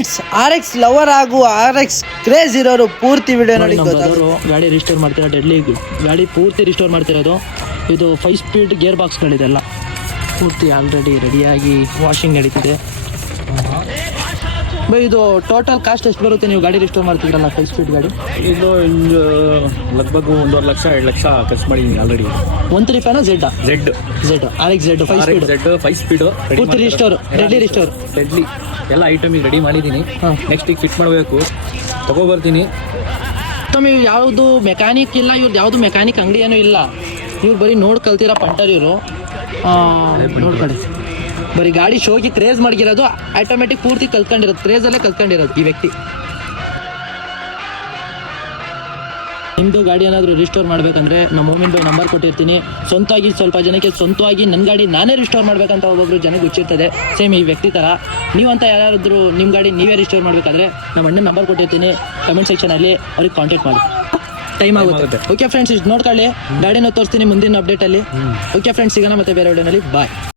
Friends, RX lover ಹಾಗೂ RX craze ಇರೋರು ಪೂರ್ತಿ ವಿಡಿಯೋ ನೋಡಿ ಗೊತ್ತಾಗೋರು. ಗಾಡಿ ರಿಸ್ಟೋರ್ ಮಾಡ್ತಿರೋ ಡೆಡ್ಲಿ ಗಾಡಿ ಪೂರ್ತಿ ರಿಸ್ಟೋರ್ ಮಾಡ್ತಿರೋದು. ಇದು 5 ಸ್ಪೀಡ್ ಗೇರ್ ಬಾಕ್ಸ್ಗಳಿದೆಲ್ಲ ಪೂರ್ತಿ ಆಲ್ರೆಡಿ ರೆಡಿಯಾಗಿ ವಾಷಿಂಗ್ ನಡೀತಿದೆ. ಬೈ, ಇದು ಟೋಟಲ್ ಕಾಸ್ಟ್ ಎಷ್ಟು ಬರುತ್ತೆ ನೀವು ಗಾಡಿ ರಿಸ್ಟೋರ್ ಮಾಡ್ತಿದ್ರಲ್ಲ 5 ಸ್ಪೀಡ್ ಗಾಡಿ? ಇದು ಲಗ್ಭಗ್ 1.5 ಲಕ್ಷ 2 ಲಕ್ಷ ಖರ್ಚು ಮಾಡಿದ್ದೀನಿ already. 135 Z RX Z 5 speed Z 5 speed ಪೂರ್ತಿ ರಿಸ್ಟೋರ್, ಡೆಡ್ಲಿ ಎಲ್ಲ ಐಟಮಿಗೆ ರೆಡಿ ಮಾಡಿದ್ದೀನಿ. ನೆಕ್ಸ್ಟ್ ಈಗ ಫಿಟ್ ಮಾಡಬೇಕು, ತಗೋಬರ್ತೀನಿ. ತಮ್ಮ ಯಾವುದು ಮೆಕ್ಯಾನಿಕ್ ಇಲ್ಲ, ಇವ್ರದ್ದು ಯಾವುದು ಮೆಕ್ಯಾನಿಕ್ ಅಂಗಡಿ ಏನೂ ಇಲ್ಲ. ಇವ್ರು ಬರೀ ನೋಡಿ ಕಲ್ತಿರೋ ಪಂಟರ್ ಇವರು. ನೋಡ್ಕೊಳ್ಳಿ, ಬರೀ ಗಾಡಿ ಶೋಗೆ ಕ್ರೇಜ್ ಮಾಡಿರೋದು, ಆಟೋಮೆಟಿಕ್ ಪೂರ್ತಿ ಕಲ್ತ್ಕೊಂಡಿರೋದು, ಕ್ರೇಜಲ್ಲೇ ಕಲ್ತ್ಕೊಂಡಿರೋದು ಈ ವ್ಯಕ್ತಿ. ನಿಮ್ಮದು ಗಾಡಿ ಏನಾದರೂ ರಿಸ್ಟೋರ್ ಮಾಡಬೇಕಂದ್ರೆ ನಮ್ಮ ಮೂಮೆಂಟ್ ಬೈ ನಂಬರ್ ಕೊಟ್ಟಿರ್ತೀನಿ. ಸ್ವಂತವಾಗಿ ಸ್ವಲ್ಪ ಜನಕ್ಕೆ ಸ್ವಂತವಾಗಿ ನನ್ನ ಗಾಡಿ ನಾನೇ ರಿಸ್ಟೋರ್ ಮಾಡಬೇಕಂತ ಒಬ್ಬೊಬ್ರು ಜನಕ್ಕೆ ಗೊತ್ತಿರ್ತದೆ, ಸೇಮ್ ಈ ವ್ಯಕ್ತಿ ಥರ. ನೀವಂತ ಯಾರಾದ್ರೂ ನಿಮ್ಮ ಗಾಡಿ ನೀವೇ ರಿಸ್ಟೋರ್ ಮಾಡಬೇಕಾದ್ರೆ ನಮ್ಮ ಅಣ್ಣನ ನಂಬರ್ ಕೊಟ್ಟಿರ್ತೀನಿ, ಕಮೆಂಟ್ ಸೆಕ್ಷನಲ್ಲಿ ಅವ್ರಿಗೆ ಕಾಂಟ್ಯಾಕ್ಟ್ ಮಾಡಿ. ಟೈಮ್ ಆಗುತ್ತೆ. ಓಕೆ ಫ್ರೆಂಡ್ಸ್, ಇಷ್ಟು ನೋಡ್ಕೊಳ್ಳಿ, ಗಾಡಿನ ತೋರಿಸ್ತೀನಿ ಮುಂದಿನ ಅಪ್ಡೇಟಲ್ಲಿ. ಓಕೆ ಫ್ರೆಂಡ್ಸ್, ಸಿಗೋಣ ಮತ್ತೆ ಬೇರೆ ವಿಡಿಯೋನಲ್ಲಿ. ಬಾಯ್.